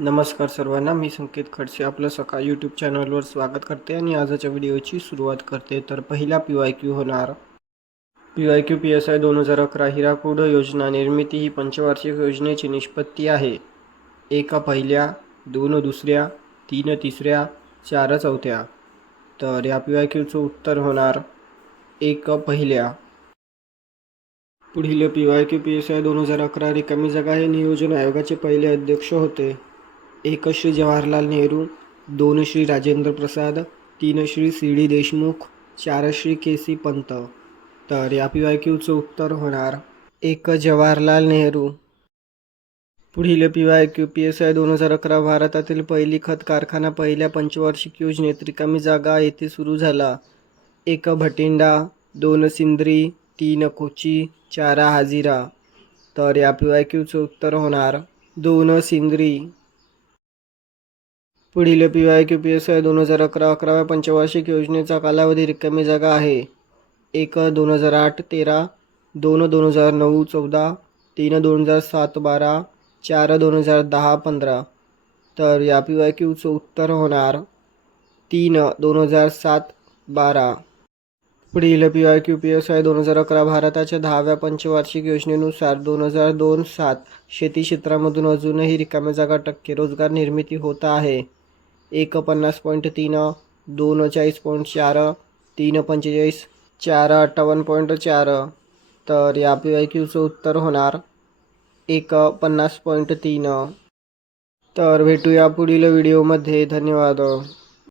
नमस्कार सर्वांना मी संकेत खडसे आपलं सकाळ यूट्यूब चॅनलवर स्वागत करते आणि आजच्या व्हिडिओची सुरुवात करते. तर पहिला पी वाय क्यू होणार. P Y Q P S I दोन हजार अकरा हिराकूड योजना निर्मिती ही पंचवार्षिक योजनेची निष्पत्ती आहे. एका पहिल्या दोन दुसऱ्या तीन तिसऱ्या चार चौथ्या. तर या पी वाय क्यूचं उत्तर होणार एक पहिल्या. पुढील P Y Q P S I दोन हजार अकरा रिकामी जागा हे नियोजन आयोगाचे पहिले अध्यक्ष होते. एक श्री जवाहरलाल नेहरू दोन श्री राजेंद्र प्रसाद तीन श्री सी डी देशमुख चार श्री के सी पंत. तर या पी वाय क्यूचं उत्तर होणार एक जवाहरलाल नेहरू. पुढील P Y Q P S I दोन हजार अकरा भारतातील पहिली खत कारखाना पहिल्या पंचवार्षिक योजनेत रिकामी जागा येथे सुरू झाला. एक भटिंडा दोन सिंद्री तीन कोची चार हाजिरा. तर या पी वाय क्यूचं उत्तर होणार दोन सिंद्री. पुढील P Y Q P S I दोन हजार अकरा अकराव्या पंचवार्षिक योजनेचा कालावधी रिकामी जागा आहे. एक दोन हजार आठ तेरा दोन दोन हजार नऊ चौदा तीन दोन हजार सात बारा चार दोन हजार दहा पंधरा. तर या पी वाय क्यूचं उत्तर होणार तीन दोन हजार सात बारा. पुढील P Y Q P S I दोन हजार अकरा भारताच्या दहाव्या पंचवार्षिक योजनेनुसार दोन हजार दोन सात शेती क्षेत्रामधून अजूनही रिकाम्या जागा टक्के रोजगार निर्मिती होत आहे. एक पन्नास पॉईंट तीन दोन चाळीस पॉईंट चार तीन पंचेचाळीस चार अठ्ठावन्न पॉईंट चार. तर या पी वाय क्यूचं उत्तर होणार एक पन्नास पॉईंट तीन. तर भेटूया पुढील व्हिडिओमध्ये. धन्यवाद.